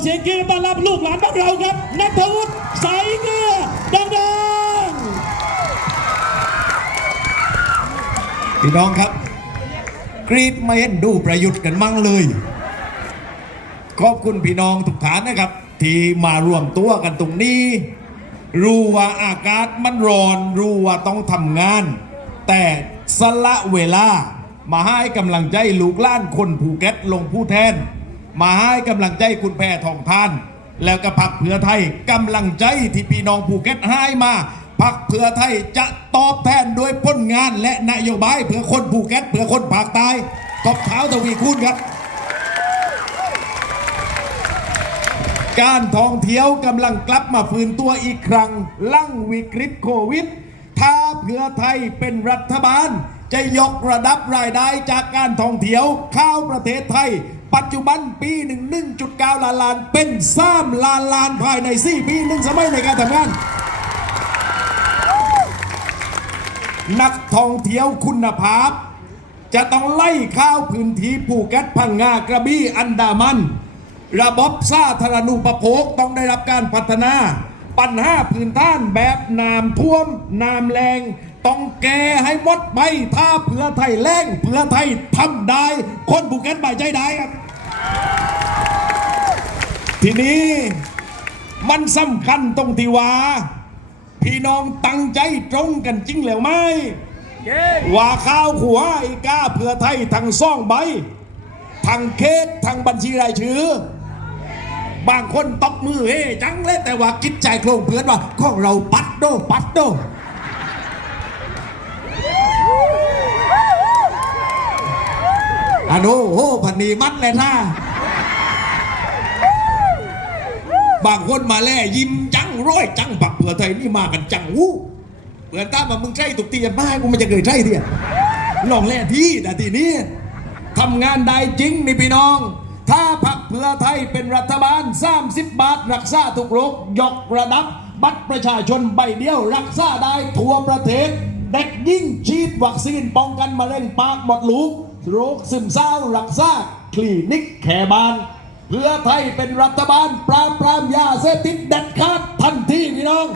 เสียงกีต้อนรับลูกหลานบ้านเราครับนัทวุฒิใสเกลือดังๆพี่น้องครับ กรีดไม่เห็นดูประยุทธ์กันมั่งเลย ขอบคุณพี่น้องทุกฐานนะครับ ที่มารวมตัวกันตรงนี้ รู้ว่าอากาศมันร้อนรู้ว่าต้องทำงาน แต่สละเวลามาให้กำลังใจลูกหล้านคนภูเก็ตลงผู้แทน มาให้กำลังใจคุณแพทองทาน แล้วก็พักเพื่อไทยกำลังใจที่พี่น้องภูเก็ตให้มาพักเพื่อไทยจะตอบแทนด้วยผลงานและนโยบายเพื่อคนภูเก็ตเพื่อคนภาคใต้ตบเท้าทวีคูณครับ การท่องเที่ยวกำลังกลับมาฟื้นตัวอีกครั้งลั่งวิกฤตโควิด ถ้าเพื่อไทยเป็นรัฐบาล จะยกระดับรายได้จากการท่องเที่ยวเข้าประเทศไทย ปัจจุบันปีหนึ่ง1.9ล้านล้านเป็น3ล้านล้านภายใน4ปีหนึ่งสมัยในการทำงาน นักท่องเที่ยวคุณภาพ จะต้องไล่ข้าวพื้นที่ภูเก็ตพังงากระบี่อันดามัน ระบบสาธารณูปโภคต้องได้รับการพัฒนา ปัญหาพื้นท่านแบบน้ำท่วมน้ำแรง ต้องแก้ให้หมดไปถ้าเพื่อไทยแรงเพื่อไทยทำได้ คนภูเก็ตบ่ายใจได้ครับ ทีนี้มันสำคัญตรงที่ว่าพี่น้องตั้งใจตรงกันจริงแล้วไหมว่าข้าวขัวอีกาเพื่อไทยทั้งซ่องใบทั้งเขตทั้งบัญชีรายชื่อ บางคนตบมือเฮจังเลยแต่ว่าคิดใจโครงเพื่อนว่าของเราปัดโดปัดโดอะโนโหพันนีมัดเลยนะบางคนมาแล่ยิ้มจังร้อยจังปักเผื่อไทยนี่มากันจังวู้เผื่อตามามึงใช่ตุกตีกันบ้ากูมันจะเกิดใช่เดียลองแล่ที่แต่ทีนี้ทำงานได้จริงนี่พี่น้อง ถ้าพักเพื่อไทยเป็นรัฐบาล 30 บาท รักษาทุกโรคยกระดับ บัตรประชาชนใบเดียว รักษาได้ทั่วประเทศ เด็กยิ่งฉีดวัคซีนป้องกันมะเร็งปากหมดลูก โรคซึมเศร้ารักษาคลินิกแคบานเพื่อไทยเป็นรัฐบาล ปราบปรามยาเสพติดเด็ดขาดทันทีพี่น้อง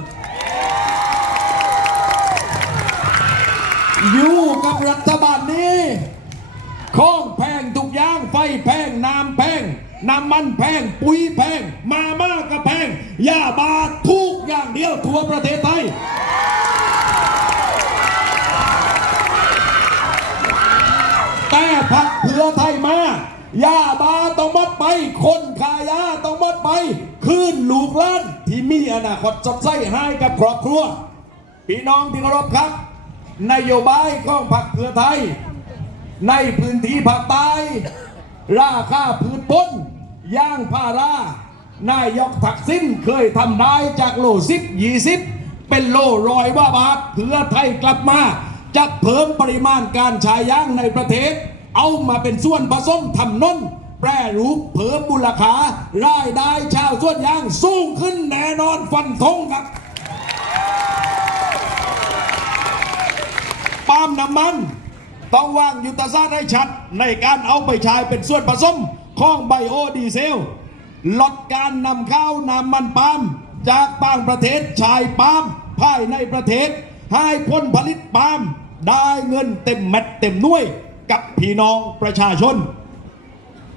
อยู่กับรัฐบาลนี้ ของแพงทุกอย่างไฟแพงน้ำแพงน้ำมันแพงปุ๋ยแพง มามากก็แพงยาบาทุกอย่างเดียวทั่วประเทศไทยแต่พักเพื่อไทยมายาบาต้องมัดไป คนขายยาต้องมัดไป คืนลูกล้านที่มีอนาคตสดใสให้กับครอบครัว พี่น้องที่เคารพครับ นโยบายของพรรคเพื่อไทย ในพื้นที่ภาคใต้ราคาพืชปนย่างพารานายกทักษิณเคยทำได้จากโลสิบยี่สิบเป็นโลร้อยว่าบาทเพื่อไทยกลับมาจะเพิ่มปริมาณการใช้ย่างในประเทศ เอามาเป็นส่วนผสมทำน้นแปรรูปเพิ่มมูลค่ารายได้ชาวส่วนยางสูงขึ้นแน่นอนฟันธงครับ ปาล์มน้ำมัน ต้องวางยุทธศาสตร์ให้ชัดในการเอาไปใช้เป็นส่วนผสมของไบโอดีเซล ลดการนำเข้านำมันปาล์มจากต่างประเทศชายปาล์มภายในประเทศ ให้ผลผลิตปาล์มได้เงินเต็มเม็ดเต็มหน่วยกับพี่น้องประชาชน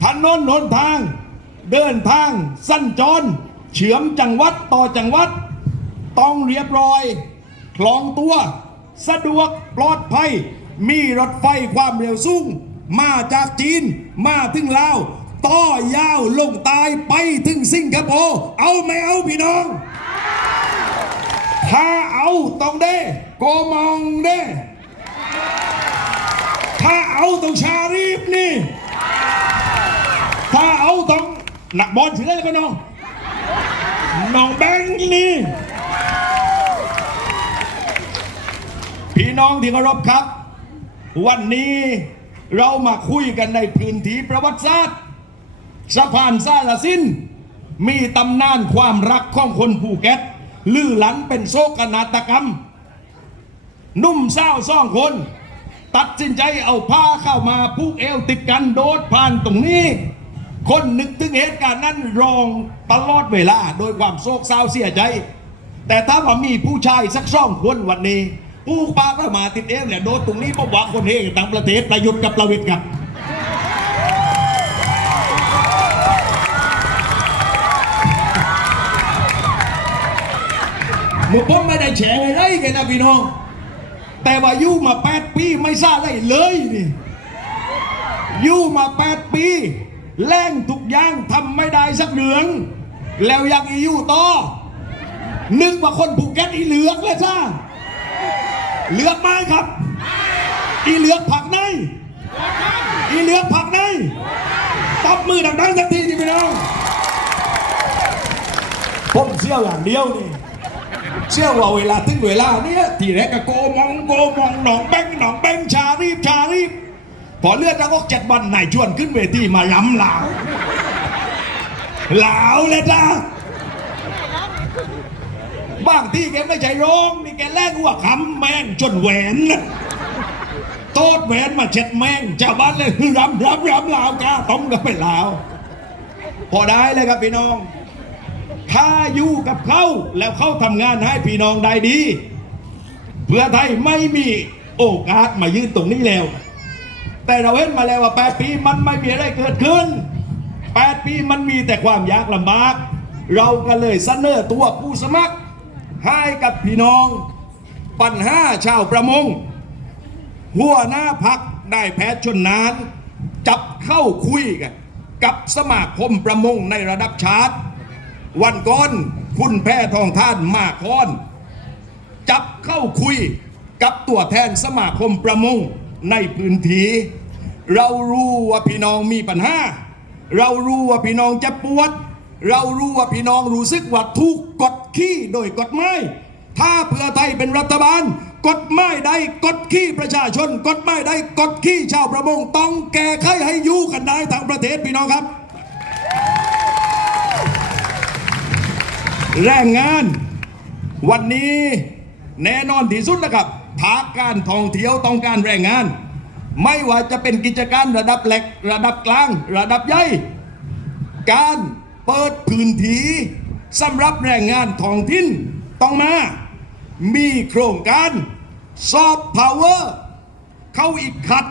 ถนนหนทาง เดินทางสั้นจรเฉื่อมจังหวัดต่อจังหวัด ต้องเรียบร้อย คล่องตัว สะดวกปลอดภัย มีรถไฟความเร็วสูง มาจากจีน มาถึงลาว ต่อยาวลงใตายไปถึงสิงคโปร์เอาไม่เอาพี่น้อง ถ้าเอาต้องได้โกมองได้ถ้าเอาต้องชารีฟนี่ ถ้าเอาต้องหนักบอลถือได้ก็น้อง น้องแบงค์นี่ พี่น้องที่เคารพครับ วันนี้เรามาคุยกันในพื้นที่ประวัติศาสตร์สะพานซาลาสิน มีตำนานความรักของคนภูเก็ตลือหลันเป็นโศกนาฏกรรม นุ่มเศร้าซ่องคน ตัดสินใจเอาผ้าเข้ามาผูกเอวติดกันโดดผ่านตรงนี้ คนนึกถึงเหตุการณ์นั้นรองตลอดเวลา โดยความโศกเศร้าเสียใจ แต่ถ้าว่ามีผู้ชายสักสองคนวันนี้ ผู้ป้าประมาติดเองเนี่ยโดนตรงนี้บอกว่าคนเองต่างประเทศประยุทธ์กับประวิทย์ครับมุผมไม่ได้แฉอะไรกันนะพี่น้อง แต่ว่ายู่มาแปดปีไม่ทราบอะไรเลยนี่อยู่มาแปดปีแรงทุกอย่างทำไม่ได้สักเหลือง แล้วยังอีอยู่ต่อนึกว่าคนภูเก็ตอีเหลือกเลยซ่า เหลือกไหมครับ อีเหลือกผักใน อีเหลือกผักในตบมือดังๆสักทีสิพี่น้องผมเชี่ยวอย่างเดียวนี่เชื่อว่าเวลาถึงเวลาเนี้ยทีแรกก็โกมองโกมองหนองแบงหนองแบงชารีบชารีบพอเลือดนักออกเจ็ดวันนายชวนขึ้นเวทีมาล้ำลาวลาวเลยจ้าบางที่แกไม่ใช่ร้องนี่ แกแลกหัวคำแม่งจนแหวนนะโตดแหวนมาเช็ดแม่งชาวบ้านเลยรำรำรำลาวกาต้องก็ไปลาว พอได้เลยครับพี่น้อง ถ้าอยู่กับเขาแล้วเขาทำงานให้พี่น้องได้ดี เพื่อไทยไม่มีโอกาสมายืนตรงนี้แล้ว แต่เราเห็นมาแล้วว่า8ปีมันไม่มีอะไรเกิดขึ้น8ปีมันมีแต่ความยากลำบาก เราก็เลยเสนอตัวผู้สมัคร ให้กับพี่น้อง ปัญหาชาวประมง หัวหน้าพักได้แพ้ชนนาน จับเข้าคุยกัน กับสมาคมประมงในระดับชาติ วันก่อนคุณแพ้ทองท่านมาคอน จับเข้าคุยกับตัวแทนสมาคมประมงในพื้นที่เรารู้ว่าพี่น้องมีปัญหา เรารู้ว่าพี่น้องจะปวด เรารู้ว่าพี่น้องรู้สึกว่าถูกกด ขี่โดยกฎหมายถ้าเพื่อไทยเป็นรัฐบาล กฎหมายใดกดขี่ประชาชน กฎหมายใดกดขี่ชาวประมงต้องแก้ไขให้อยู่กันได้ทั้งประเทศพี่น้องครับ แรงงานวันนี้แน่นอนที่สุดนะครับภาคการท่องเที่ยวต้องการแรงงาน ไม่ว่าจะเป็นกิจการระดับเล็ก ระดับกลาง ระดับใหญ่ การเปิดพื้นที่ สำหรับแรงงานท้องถิ่นต้องมา มีโครงการซอฟต์พาวเวอร์เข้าอีกขัด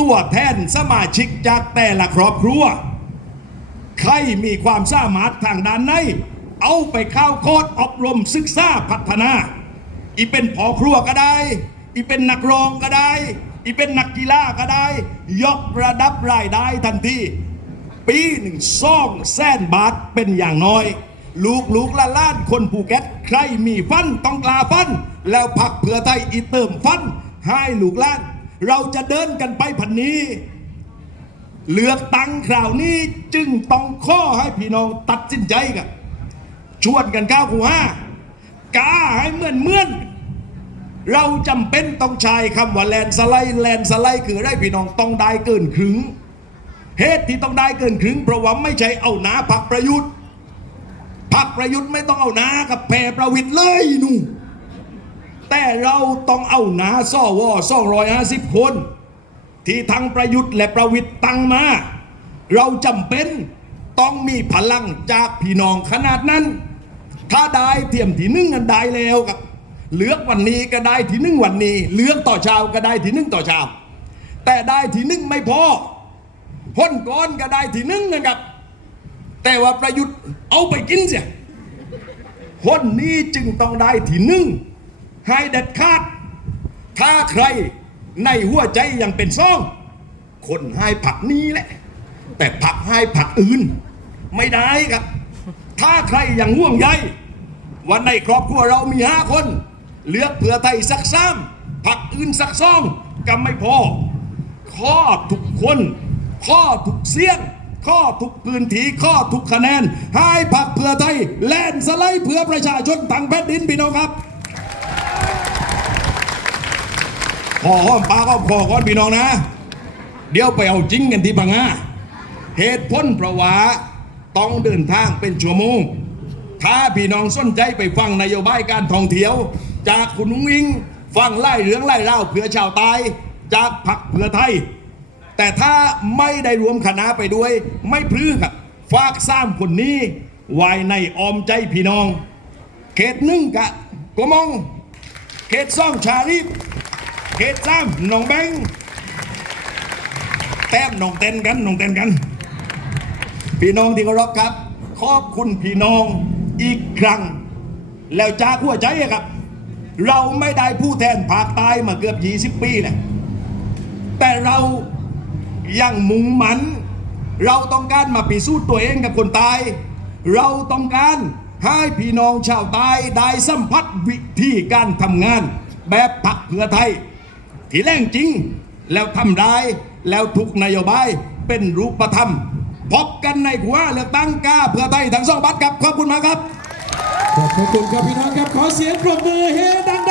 ตัวแทนสมาชิกจากแต่ละครอบครัว ใครมีความสามารถทางด้านไหนเอาไปเข้าโคดอบรมศึกษาพัฒนา อีเป็นพอครัวก็ได้ อีเป็นนักร้องก็ได้ อีเป็นนักกีฬาก็ได้ ยกระดับรายได้ทันที ปีหนึ่งซ่องแสนบาทเป็นอย่างน้อย ลูกลูกละล้านคนภูเก็ตใครมีฟันต้องกลาฟัน แล้วพักเพื่อไทยอีเติมฟัน ให้ลูกล้าน เราจะเดินกันไปพันนี้ เลือกตั้งคราวนี้จึงต้องข้อให้พี่น้องตัดสินใจกันชวนกันก้าวคูห้ากาให้เหมือนเหมือนเราจำเป็นต้องใช้คำว่าแลนสไลด์แลนสไลด์คือได้พี่น้องต้องได้เกินครึ่ง เหตุที่ต้องได้เกินครึ่งเพราะว่าไม่ใช่เอาหนาพักประยุทธ์พักประยุทธ์ไม่ต้องเอาหนากับแพรประวิทย์เลยหนูแต่เราต้องเอาหนาซ่อวอ250คน ที่ทั้งประยุทธ์และประวิทย์ตั้งมา เราจำเป็นต้องมีพลังจากพี่น้องขนาดนั้น ถ้าได้เทียมที่หนึ่งกันได้แล้วกับเลือกวันนี้ก็ได้ที่หนึ่งวันนี้ เลือกต่อเช้าก็ได้ที่หนึ่งต่อเช้าแต่ได้ที่หนึ่งไม่พอ พ้นก้อนก็ได้ที่นึ่งนะครับ แต่ว่าประยุทธ์เอาไปกินเสียคนนี้จึงต้องได้ที่นึ่งให้เด็ดขาด ถ้าใครในหัวใจยังเป็นซ่อง คนให้ผักนี้แหละ แต่ผักให้ผักอื่น ไม่ได้ครับ ถ้าใครยังห่วงใยวันในครอบครัวเรามีห้าคน เลือกเผื่อไทยสักซ้ำผักอื่นสักซ่องก็ไม่พอข้อทุกคน ข้อทุกเสียง ข้อทุกพื้นที่ข้อทุกคะแนน ให้ผักเพื่อไทยแลนสไลด์เพื่อประชาชนทั้งแผ่นดินพี่น้องครับพอห้อมปากก็พอก่อนพี่น้องนะ เดี๋ยวไปเอาจริงกันที่พังงาเหตุผลเพราะว่าต้องเดินทางเป็นชั่วโมง ถ้าพี่น้องสนใจไปฟังนโยบายการท่องเที่ยว จากคุณนุ้งอิงฟังไล่เรื่องไล่เล่าเผื่อชาวใตายจากพักเผื่อไทย แต่ถ้าไม่ได้รวมคณะไปด้วย ไม่พลื้ครับ ฝากสร้ามคนนี้ไว้ในออมใจพี่น้อง เขตหนึ่งกะกมอง เขตสองชาลีฟเขตสามหนองแบงแต้มหนองเต้นกันหนองเต้นกัน พี่น้องที่เคารพครับ ขอบคุณพี่น้องอีกครั้ง แล้วจากหัวใจครับ เราไม่ได้ผู้แทนภาคใต้มาเกือบ 20 ปีแล้วแต่เรา ยังมุ่งมัน เราต้องการมาพิสูจน์ตัวเองกับคนตาย เราต้องการให้พี่น้องชาวใต้ได้สัมผัสวิธีการทำงาน แบบพักเพื่อไทย ที่แรงจริง แล้วทำได้ แล้วทุกนโยบายเป็นรูปธรรม พบกันในหัวเลือกตั้งกล้าเพื่อไทยทั้งสองบัตรครับ ขอบคุณมากครับ ขอบคุณครับพี่น้องครับ ขอเสียงปรบมือเฮดั